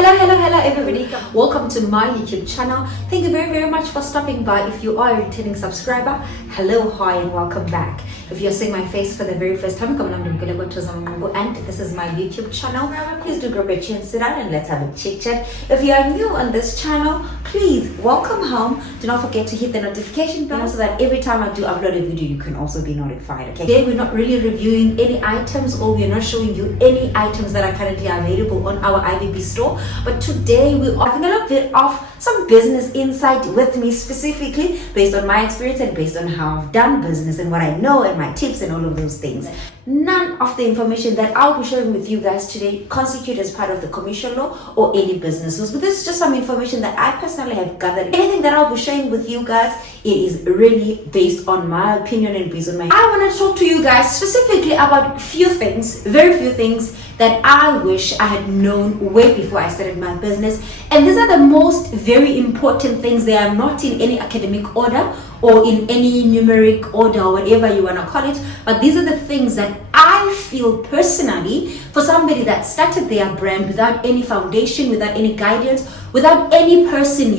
Hello everybody. Welcome to my YouTube channel. Thank you very much for stopping by. If you are a returning subscriber, hello, hi and welcome back. If you're seeing my face for the very first time, and this is my YouTube channel, please do grab a chair and sit down and let's have a chit chat. If you are new on this channel, please welcome home. Do not forget to hit the notification bell so that every time I do upload a video, you can also be notified. Okay. Today we're not really reviewing any items, or we're not showing you any items that are currently available on our IBB store. But today we're offering a little bit of some business insight with me, specifically based on my experience and based on how I've done business and what I know and my tips and all of those things. None of the information that I'll be sharing with you guys today constitute as part of the commercial law or any business laws, but this is just some information that I personally have gathered. Anything that I'll be sharing with you guys, it is really based on my opinion and based on my... I want to talk to you guys specifically about very few things that I wish I had known way before I started my business. And these are the most very important things. They are not in any academic order or in any numeric order or whatever you want to call it, but these are the things that I feel personally, for somebody that started their brand without any foundation, without any guidance, without any person,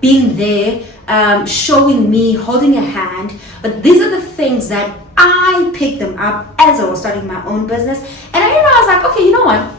being there, showing me, holding a hand. But these are the things that I picked them up as I was starting my own business. And I was like, okay, you know what?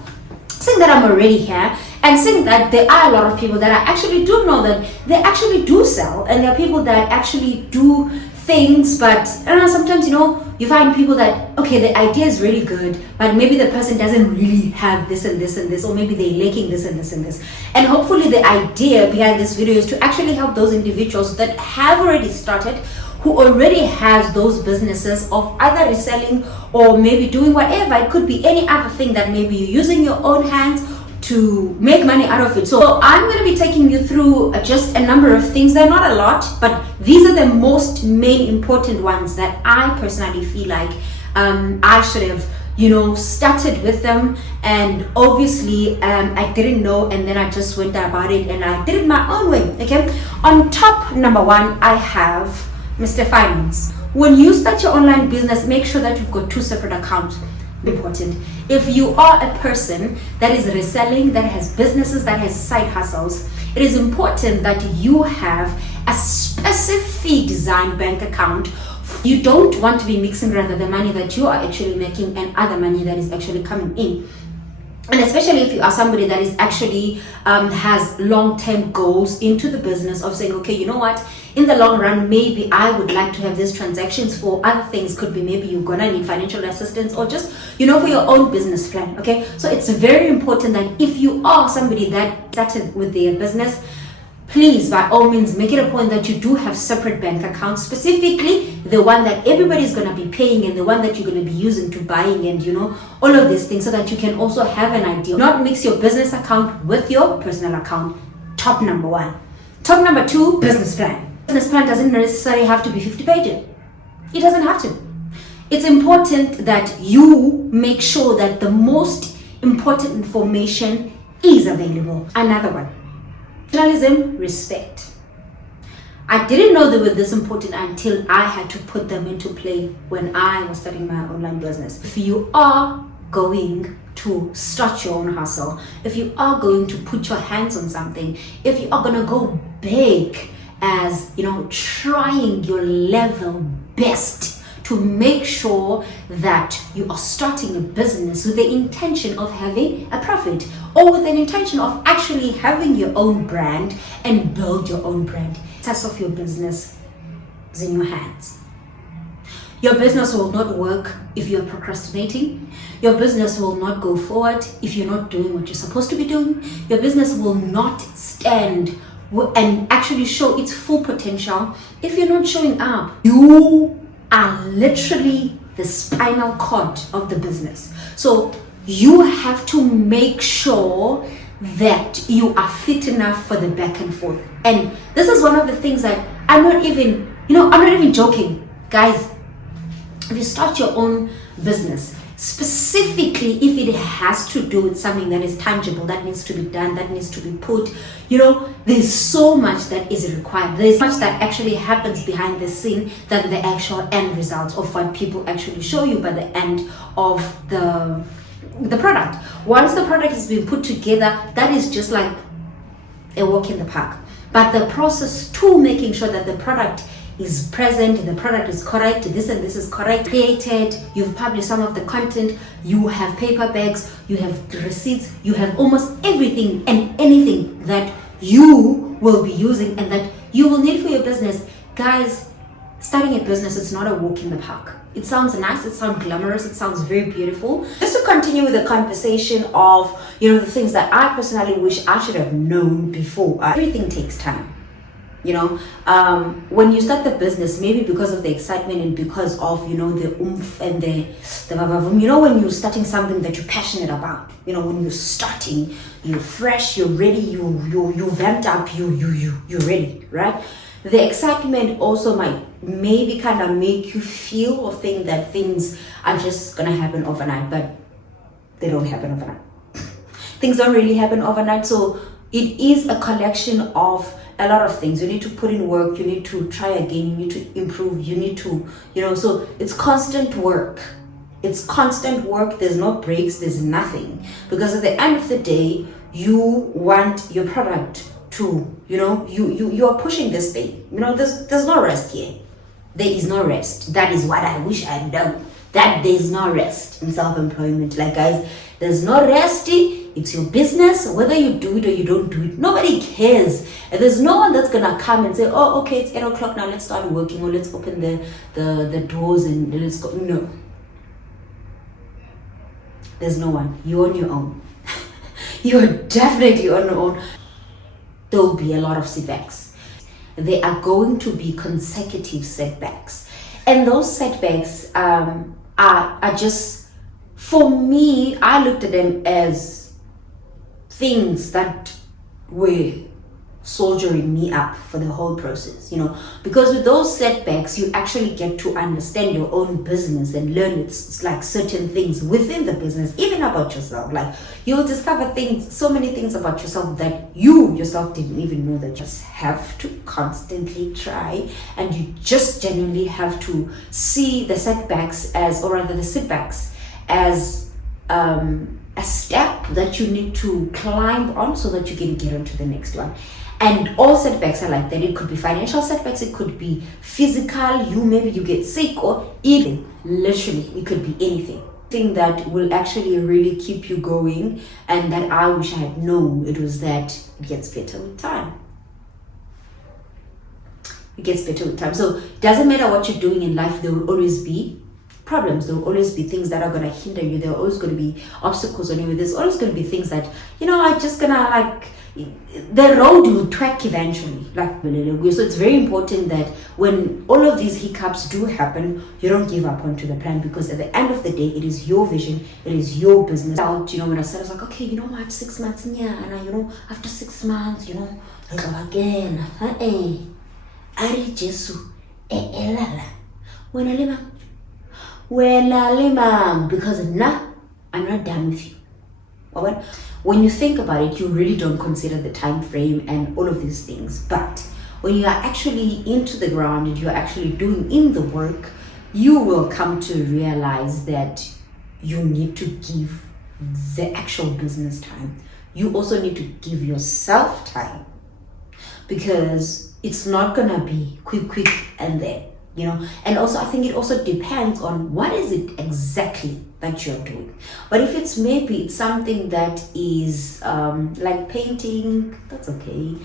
Seeing that I'm already here, and seeing that there are a lot of people that I actually do know that they actually do sell, and there are people that actually do things, but I don't know, sometimes you find people that, okay, the idea is really good, but maybe the person doesn't really have this and this and this, or maybe they're lacking this and this and this. And hopefully the idea behind this video is to actually help those individuals that have already started, who already has those businesses of either reselling or maybe doing whatever. It could be any other thing that maybe you're using your own hands to make money out of it. So I'm going to be taking you through just a number of things. They're not a lot, but these are the most main important ones that I personally feel like I should have started with them. And obviously I didn't know, and then I just went about it and I did it my own way. Okay, on top, number one, I have Mr. Finance. When you start your online business, make sure that you've got two separate accounts. Important. If you are a person that is reselling, that has businesses, that has side hustles, it is important that you have a specific designed bank account. You don't want to be mixing rather the money that you are actually making and other money that is actually coming in. And especially if you are somebody that is actually has long-term goals into the business of saying, okay, you know what, in the long run, maybe I would like to have these transactions for other things. Could be maybe you're gonna need financial assistance or just, for your own business plan. Okay, so it's very important that if you are somebody that started with their business, please, by all means, make it a point that you do have separate bank accounts, specifically the one that everybody's going to be paying and the one that you're going to be using to buying and, all of these things, so that you can also have an idea. Not mix your business account with your personal account. Top number one. Top number two, business plan. Business plan doesn't necessarily have to be 50 pages. It doesn't have to. It's important that you make sure that the most important information is available. Another one. Journalism, respect. I didn't know they were this important until I had to put them into play when I was starting my online business. If you are going to start your own hustle, if you are going to put your hands on something, if you are going to go big as, trying your level best to make sure that you are starting a business with the intention of having a profit, or with an intention of actually having your own brand and build your own brand. Success of your business is in your hands. Your business will not work if you're procrastinating. Your business will not go forward if you're not doing what you're supposed to be doing. Your business will not stand and actually show its full potential if you're not showing up. You are literally the spinal cord of the business. So you have to make sure that you are fit enough for the back and forth. And this is one of the things that I'm not even joking. Guys, if you start your own business, specifically if it has to do with something that is tangible, that needs to be done, that needs to be put, there's so much that is required. There's much that actually happens behind the scene than the actual end result of what people actually show you by the end of the the product. Once the product has been put together, that is just like a walk in the park. But the process to making sure that the product is present, the product is correct, this and this is correct, created, you've published some of the content, you have paper bags, you have receipts, you have almost everything and anything that you will be using and that you will need for your business. Guys, starting a business, it's not a walk in the park. It sounds nice, it sounds glamorous, it sounds very beautiful. Just to continue with the conversation of, the things that I personally wish I should have known before. Everything takes time. When you start the business, maybe because of the excitement and because of, the oomph and the when you're starting something that you're passionate about, when you're starting, you're fresh, you're ready, you vamped up, you're ready, right? The excitement also might maybe kind of make you feel or think that things are just gonna happen overnight, but they don't happen overnight. Things don't really happen overnight. So it is a collection of a lot of things. You need to put in work, you need to try again, you need to improve, you need to, so it's constant work. It's constant work. There's no breaks, there's nothing. Because at the end of the day, you want your product to, you are pushing this thing. There's no rest here. There is no rest. That is what I wish I had done. That there's no rest in self-employment. Like, guys, there's no rest. It's your business, whether you do it or you don't do it. Nobody cares. And there's no one that's gonna come and say, oh, okay, it's 8 o'clock now, let's start working, or let's open the doors and let's go. No. There's no one. You're on your own. You're definitely on your own. There'll be a lot of setbacks. There are going to be consecutive setbacks. And those setbacks are just, for me, I looked at them as things that were soldiering me up for the whole process, because with those setbacks, you actually get to understand your own business and learn it's like certain things within the business, even about yourself. Like, you'll discover things, so many things about yourself that you yourself didn't even know. That you just have to constantly try, and you just genuinely have to see the setbacks as, or rather the setbacks as a step that you need to climb on so that you can get on to the next one. And all setbacks are like that. It could be financial setbacks, it could be physical, maybe you get sick, or even literally it could be anything. Thing that will actually really keep you going, and that I wish I had known, it was that it gets better with time. It gets better with time. So it doesn't matter what you're doing in life, there will always be problems. There will always be things that are going to hinder you. There are always going to be obstacles on you. There's always going to be things that, are just going to the road will twerk eventually. So it's very important that when all of these hiccups do happen, you don't give up onto the plan, because at the end of the day, it is your vision, it is your business. When I said, I was like, okay, 6 months, and after 6 months, I go again. Ari Jesu, because I'm not done with you. When you think about it, you really don't consider the time frame and all of these things. But when you are actually into the ground and you're actually doing in the work, you will come to realize that you need to give the actual business time. You also need to give yourself time, because it's not gonna be quick and there. And also I think it also depends on what is it exactly that you're doing. But if it's maybe something that is like painting, that's okay.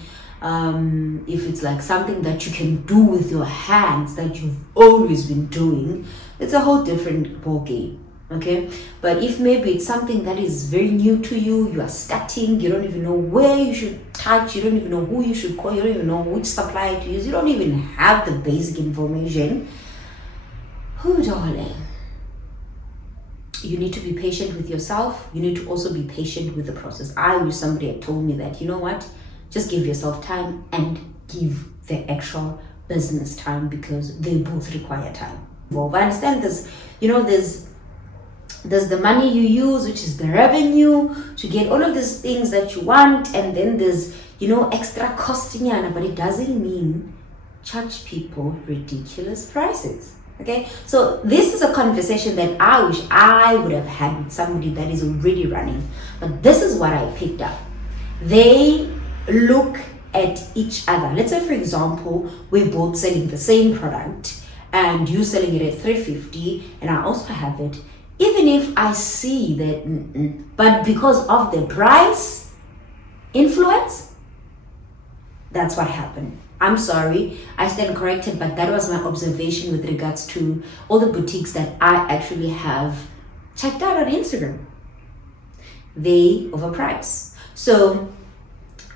If it's like something that you can do with your hands that you've always been doing, it's a whole different ball game. Okay, but if maybe it's something that is very new to you, you are starting, you don't even know where you should touch, you don't even know who you should call, you don't even know which supplier to use, you don't even have the basic information, darling, you need to be patient with yourself. You need to also be patient with the process. I wish somebody had told me that, just give yourself time and give the actual business time, because they both require time. Well, I understand there's the money you use, which is the revenue to get all of these things that you want, and then there's extra costing, but it doesn't mean charge people ridiculous prices. Okay, so this is a conversation that I wish I would have had with somebody that is already running. But this is what I picked up. They look at each other. Let's say, for example, we're both selling the same product and you selling it at 350 and I also have it. Even if I see that, but because of the price influence, that's what happened. I'm sorry, I stand corrected, but that was my observation with regards to all the boutiques that I actually have checked out on Instagram. They overprice. So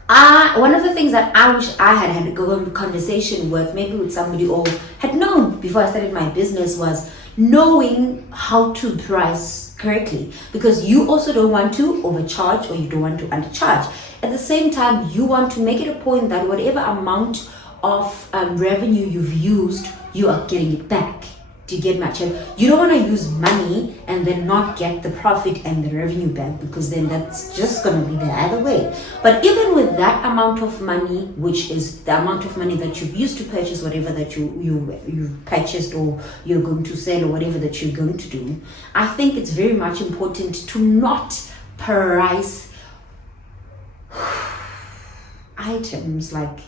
one of the things that I wish I had a conversation with, maybe with somebody, or had known before I started my business, was knowing how to price correctly, because you also don't want to overcharge or you don't want to undercharge. At the same time, you want to make it a point that whatever amount of revenue you've used, you are getting it back. Do you get my check? You don't want to use money and then not get the profit and the revenue back, because then that's just going to be the other way. But even with that amount of money, which is the amount of money that you've used to purchase whatever that you've purchased or you're going to sell or whatever that you're going to do, I think it's very much important to not price items like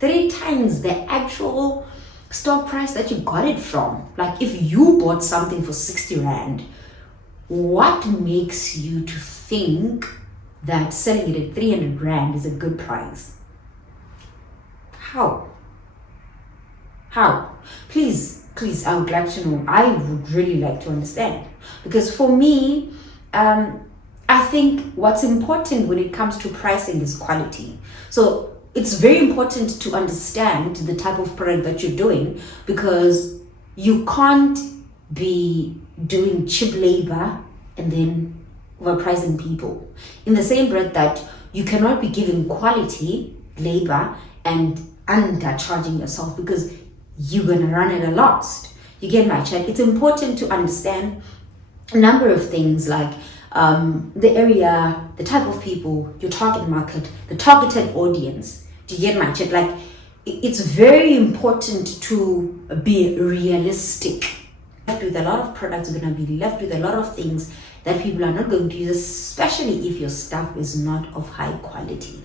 3 times the actual stock price that you got it from. Like, if you bought something for 60 Rand, what makes you to think that selling it at 300 Rand is a good price? How? Please, I would like to know. I would really like to understand. Because for me, I think what's important when it comes to pricing is quality. So it's very important to understand the type of product that you're doing, because you can't be doing cheap labor and then overpricing people. In the same breath that you cannot be giving quality labor and undercharging yourself, because you're gonna run at a loss. You get my check? It's important to understand a number of things like the area, the type of people, your target market, the targeted audience. Do you get my check? Like, it's very important to be realistic. Left with a lot of products, you're going to be left with a lot of things that people are not going to use, especially if your stuff is not of high quality.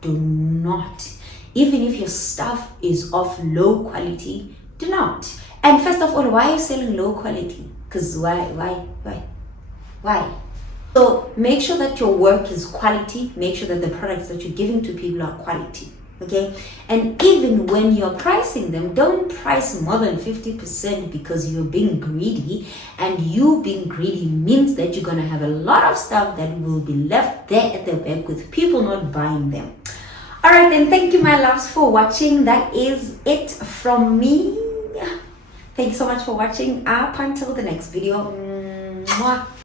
Do not. Even if your stuff is of low quality, do not. And first of all, why are you selling low quality? Because why? So make sure that your work is quality. Make sure that the products that you're giving to people are quality. Okay? And even when you're pricing them, don't price more than 50%, because you're being greedy. And you being greedy means that you're going to have a lot of stuff that will be left there at the back with people not buying them. Alright then, thank you my loves for watching. That is it from me. Thank you so much for watching. Up until the next video. Mwah.